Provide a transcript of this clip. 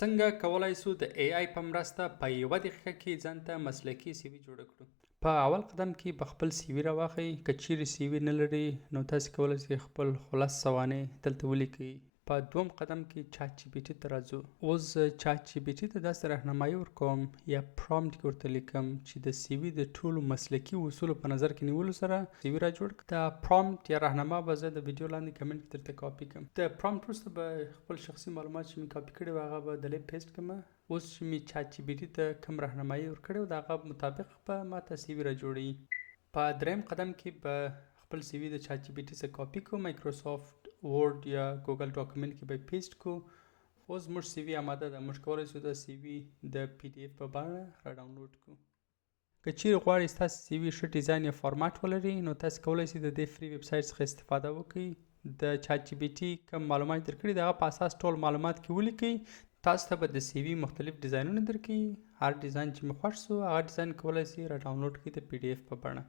څنګه کولای شو د ای آی په مرسته په یوه دقیقه کې ځان ته مسلکي سی وي جوړ کړو؟ په اول قدم کې به خپل سی وي راواخلئ. که چیرې سی وي نه لرئ نو تاسې کولی شئ خپل خلاص سوانح دلته ولیکئ. په دوم قدم کې چات جی پي ټي ته راځو. اوس چات جي پي ټي ته داسې راهنمایي ورکوم یا پرامپټ کې ورته لیکم چې د سی وي د ټولو مسلکي اصولو په نظر کې نیولو سره سی وي را جوړ کړه. دا پرامپټ یا راهنما به زه د ویډیو لاندې کمنټ کې درته کاپي کړم. د پرامپټ وروسته به خپل شخصي معلومات چې مې کاپي کړي وو هغه به دلې پیسټ کړم. اوس چې مې چات جي پي ټي ته کوم راهنمایي ورکړې وه د هغه مطابق به ماته سی وي را جوړوي. په دریم قدم کې به خپل سی وي د چات جي پي ټي څخه کاپي کو، مایکروسافټ ورډ یا ګوګل ډاکومنټ کې به پیسټ کو. اوس زموږ سی وي آماده ده. موږ کولی شو د سی وي د پی ډي اف په بڼه را ډاونلوډ کړو. که چیرې غواړئ ستاسو سی وي ښه ډیزاین یا فارمات ولري نو تاسو کولی شئ د دې فری ویب سایټ څخه استفاده وکړئ. د چات جي پي ټي کوم معلومات درکړي د هغه په اساس ټول معلومات کې ولیکئ. تاسو ته به د سی وي مختلف ډیزاینونه درکړي. هر ډیزاین چې مې خوښ شو هغه ډیزاین کولی شئ را ډاونلوډ کړئ د پی ډي اف په بڼه.